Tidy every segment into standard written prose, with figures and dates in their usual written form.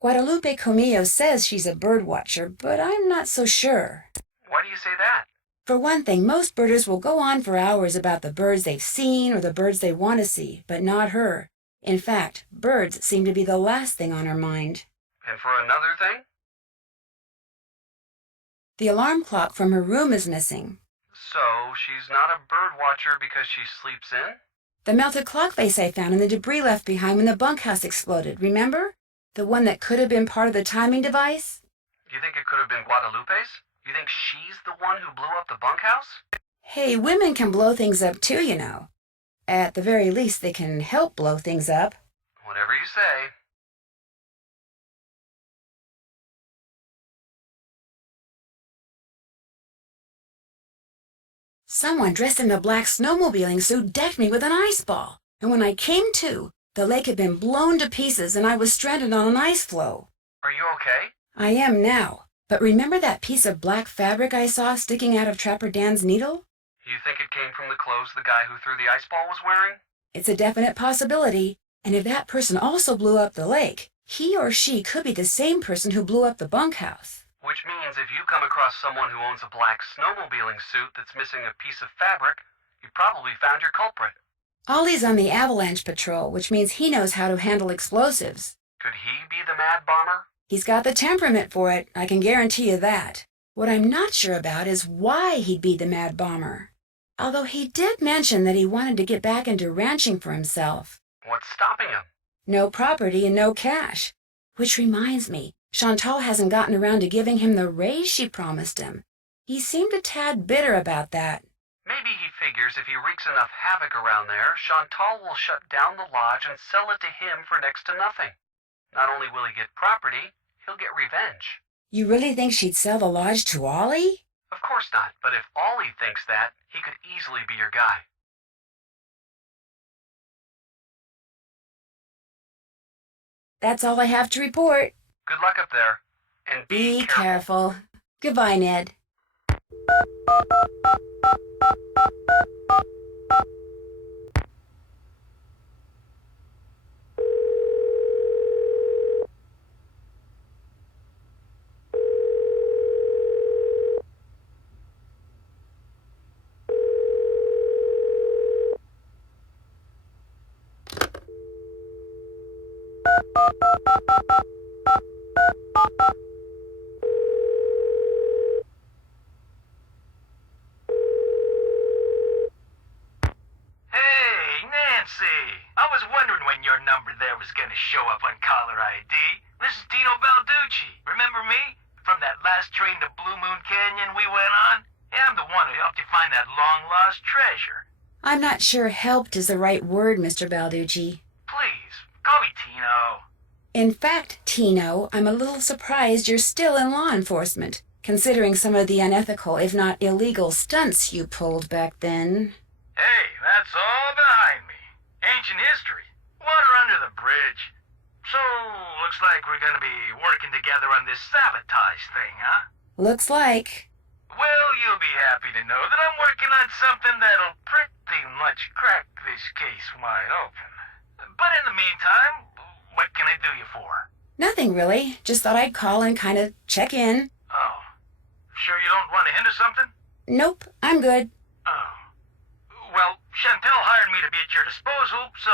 Guadalupe Comillo says she's a bird watcher, but I'm not so sure. Why do you say that? For one thing, most birders will go on for hours about the birds they've seen or the birds they want to see, but not her. In fact, birds seem to be the last thing on her mind. And for another thing? The alarm clock from her room is missing. So, she's not a bird watcher because she sleeps in? The melted clock face I found in the debris left behind when the bunkhouse exploded, remember? The one that could have been part of the timing device? You think it could have been Guadalupe's? You think she's the one who blew up the bunkhouse? Hey, women can blow things up too, you know. At the very least, they can help blow things up. Whatever you say. Someone dressed in a black snowmobiling suit decked me with an ice ball, and when I came to, the lake had been blown to pieces and I was stranded on an ice floe. Are you okay? I am now, but remember that piece of black fabric I saw sticking out of Trapper Dan's needle? You think it came from the clothes the guy who threw the ice ball was wearing? It's a definite possibility, and if that person also blew up the lake, he or she could be the same person who blew up the bunkhouse. Which means if you come across someone who owns a black snowmobiling suit that's missing a piece of fabric, you probably found your culprit. Ollie's on the avalanche patrol, which means he knows how to handle explosives. Could he be the mad bomber? He's got the temperament for it, I can guarantee you that. What I'm not sure about is why he'd be the mad bomber. Although he did mention that he wanted to get back into ranching for himself. What's stopping him? No property and no cash. Which reminds me, Chantal hasn't gotten around to giving him the raise she promised him. He seemed a tad bitter about that. Maybe he figures if he wreaks enough havoc around there, Chantal will shut down the lodge and sell it to him for next to nothing. Not only will he get property, he'll get revenge. You really think she'd sell the lodge to Ollie? Of course not, but if Ollie thinks that, he could easily be your guy. That's all I have to report. Good luck up there. And Be careful. Goodbye, Ned. I was wondering when your number there was gonna show up on caller ID. This is Dino Balducci. Remember me? From that last train to Blue Moon Canyon we went on? Yeah, I'm the one who helped you find that long-lost treasure. I'm not sure helped is the right word, Mr. Balducci. Please, call me Tino. In fact, Tino, I'm a little surprised you're still in law enforcement, considering some of the unethical, if not illegal, stunts you pulled back then. Hey, that's all behind me. Ancient history. Water under the bridge. So, looks like we're gonna be working together on this sabotage thing, huh? Looks like. Well, you'll be happy to know that I'm working on something that'll pretty much crack this case wide open. But in the meantime, what can I do you for? Nothing really. Just thought I'd call and kind of check in. Oh. Sure you don't run into something? Nope, I'm good. Oh. Well, Chantel hired me to be at your disposal, so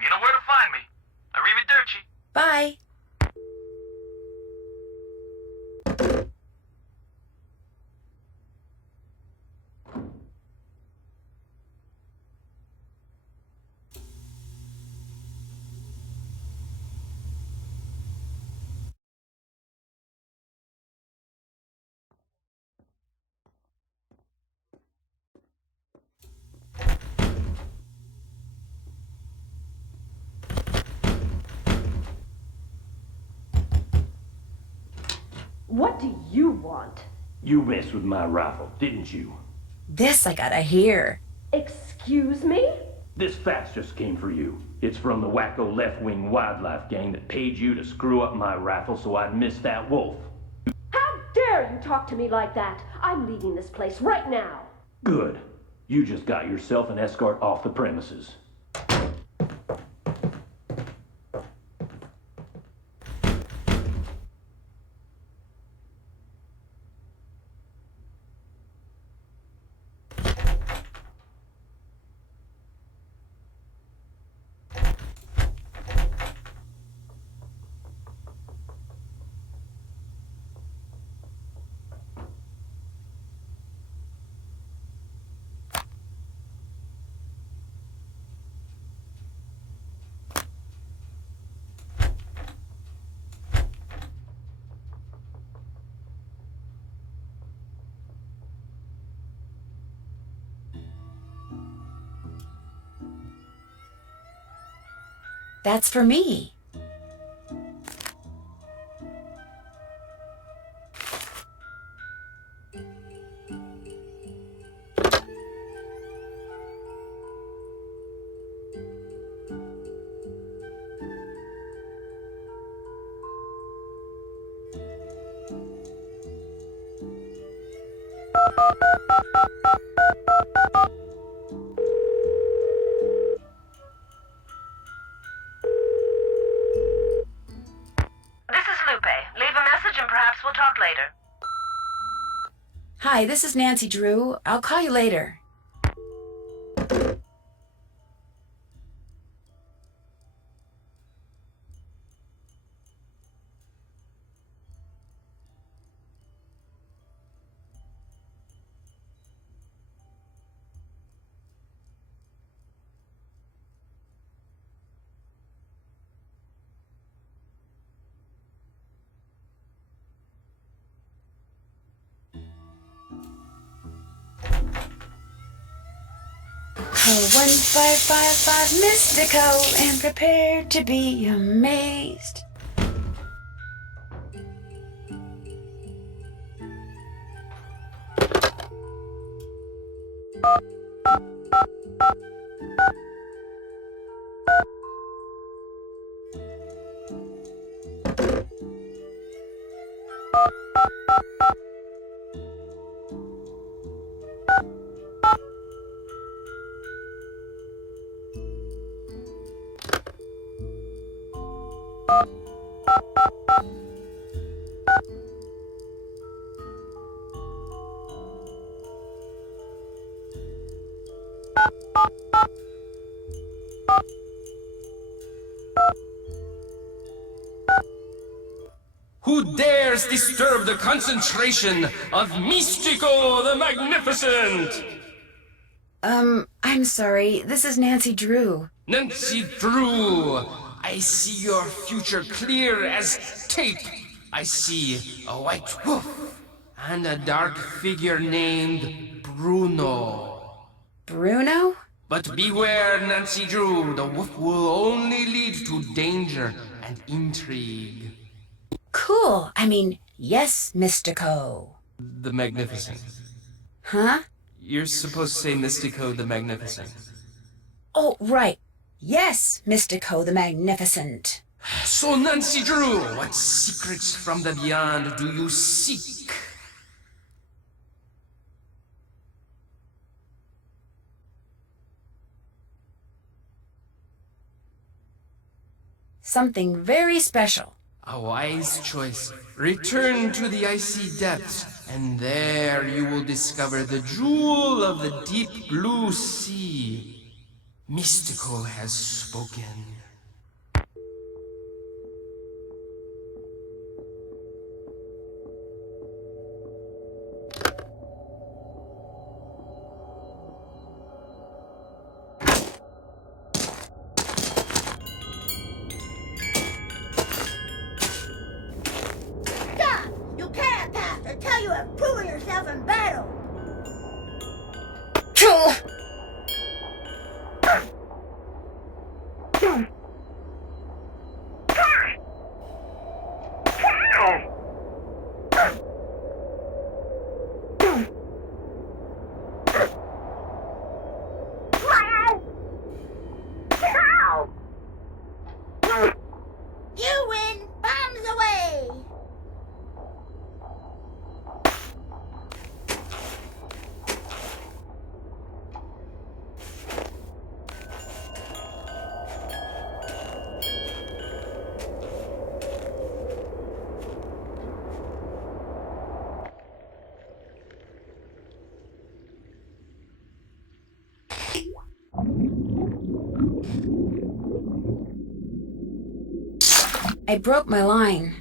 you know where to find me. Arrivederci. Bye. What do you want? You messed with my rifle, didn't you? This I gotta hear. Excuse me? This fax just came for you. It's from the wacko left-wing wildlife gang that paid you to screw up my rifle so I'd miss that wolf. How dare you talk to me like that? I'm leaving this place right now. Good. You just got yourself an escort off the premises. That's for me. This is Lupe. Leave a message and perhaps we'll talk later. Hi, this is Nancy Drew. I'll call you later. Call 1555 Mystico and prepare to be amazed. Who dares disturb the concentration of Mystico the Magnificent? I'm sorry. This is Nancy Drew. Nancy Drew, I see your future clear as tape. I see a white wolf and a dark figure named Bruno. Bruno? But beware, Nancy Drew, the wolf will only lead to danger and intrigue. Cool. Yes, Mystico. The Magnificent. Huh? You're supposed to say Mystico the Magnificent. Oh, right. Yes, Mystico the Magnificent. So, Nancy Drew, what secrets from the beyond do you seek? Something very special. A wise choice. Return to the icy depths, and there you will discover the jewel of the deep blue sea. Mystico has spoken. You can't pass until you have proven yourself in battle. You win. Bombs away. I broke my line.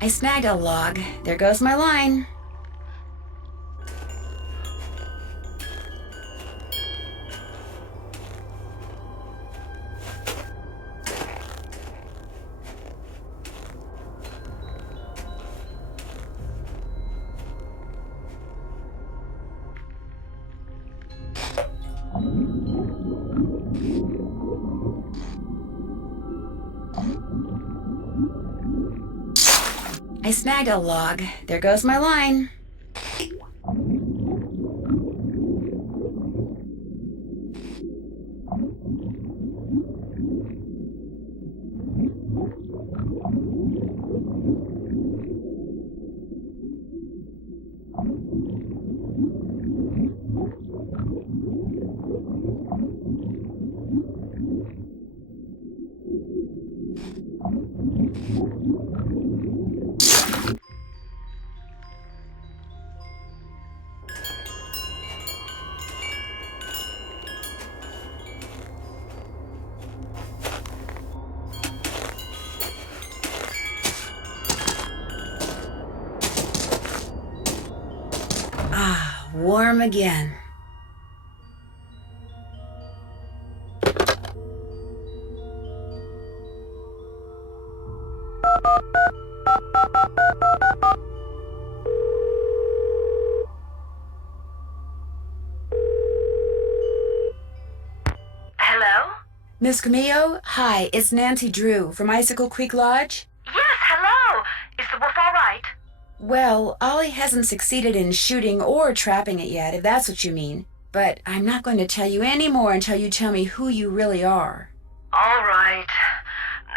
I snagged a log. There goes my line. I snagged a log. There goes my line. Ah, warm again. Hello? Miss Camillo, hi, it's Nancy Drew from Icicle Creek Lodge. Yes, hello. Is the wolf all right? Well, Ollie hasn't succeeded in shooting or trapping it yet, if that's what you mean. But I'm not going to tell you any more until you tell me who you really are. All right.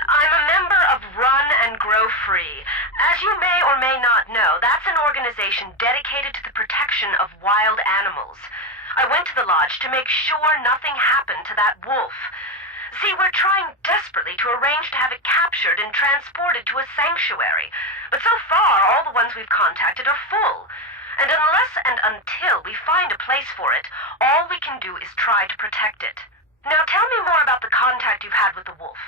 I'm a member of Run and Grow Free. As you may or may not know, that's an organization dedicated to the protection of wild animals. I went to the lodge to make sure nothing happened to that wolf. See, we're trying desperately to arrange to have it captured and transported to a sanctuary. But so far, all the ones we've contacted are full. And unless and until we find a place for it, all we can do is try to protect it. Now tell me more about the contact you've had with the wolf.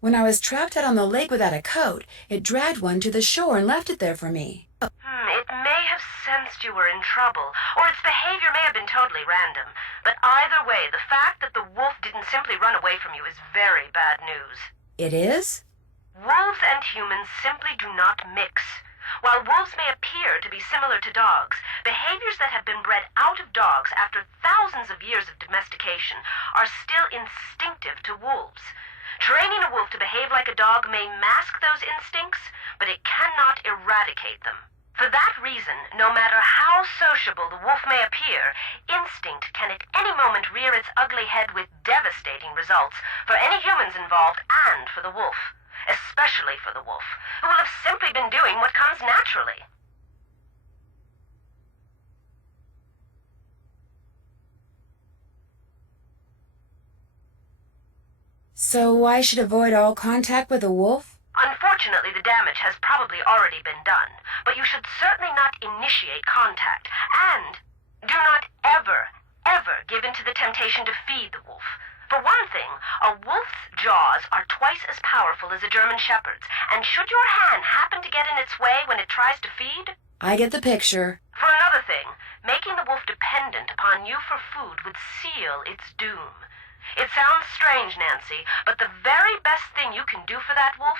When I was trapped out on the lake without a coat, it dragged one to the shore and left it there for me. It may have sensed you were in trouble, or its behavior may have been totally random. But either way, the fact that the wolf didn't simply run away from you is very bad news. It is? Wolves and humans simply do not mix. While wolves may appear to be similar to dogs, behaviors that have been bred out of dogs after thousands of years of domestication are still instinctive to wolves. Training a wolf to behave like a dog may mask those instincts, but it cannot eradicate them. For that reason, no matter how sociable the wolf may appear, instinct can at any moment rear its ugly head with devastating results for any humans involved and for the wolf. Especially for the wolf, who will have simply been doing what comes naturally. So I should avoid all contact with a wolf? Unfortunately, the damage has probably already been done, but you should certainly not initiate contact, and do not ever, ever give in to the temptation to feed the wolf. For one thing, a wolf's jaws are twice as powerful as a German shepherd's, and should your hand happen to get in its way when it tries to feed? I get the picture. For another thing, making the wolf dependent upon you for food would seal its doom. It sounds strange, Nancy, but the very best thing you can do for that wolf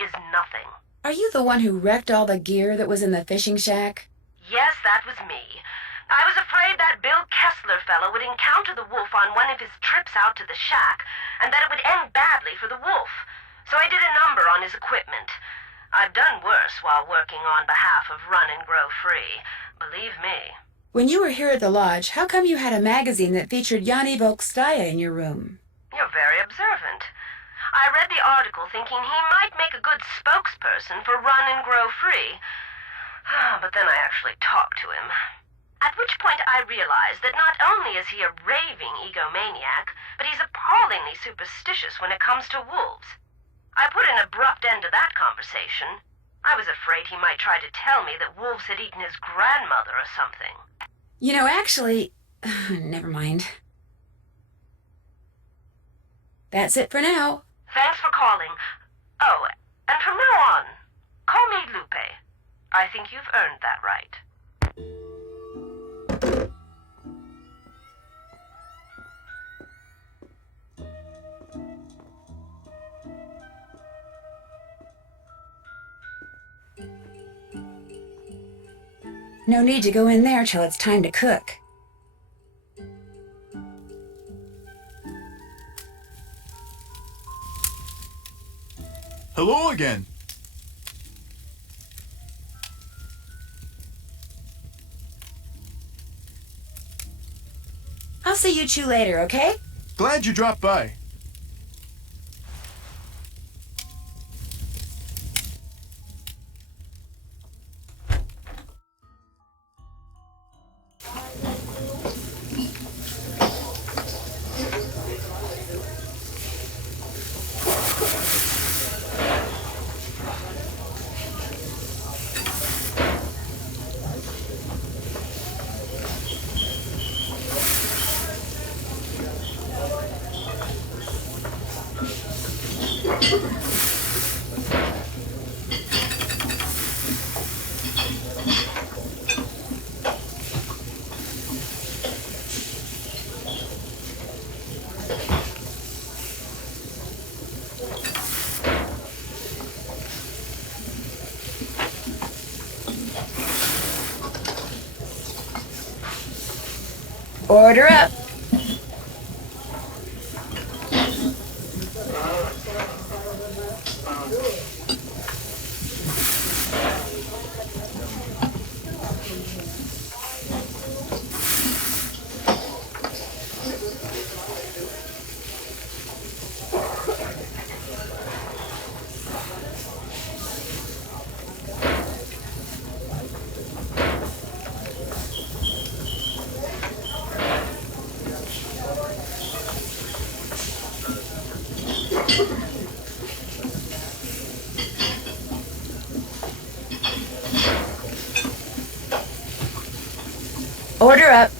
is nothing. Are you the one who wrecked all the gear that was in the fishing shack? Yes, that was me. I was afraid that Bill Kessler fellow would encounter the wolf on one of his trips out to the shack, and that it would end badly for the wolf. So I did a number on his equipment. I've done worse while working on behalf of Run and Grow Free. Believe me. When you were here at the lodge, how come you had a magazine that featured Yanni Volkstaya in your room? You're very observant. I read the article thinking he might make a good spokesperson for Run and Grow Free. But then I actually talked to him. At which point I realized that not only is he a raving egomaniac, but he's appallingly superstitious when it comes to wolves. I put an abrupt end to that conversation. I was afraid he might try to tell me that wolves had eaten his grandmother or something. You know, actually, never mind. That's it for now. Thanks for calling. Oh, and from now on, call me Lupe. I think you've earned that right. No need to go in there till it's time to cook. Hello again. I'll see you two later, okay? Glad you dropped by. Order up. Order up.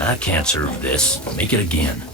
I can't serve this. Make it again.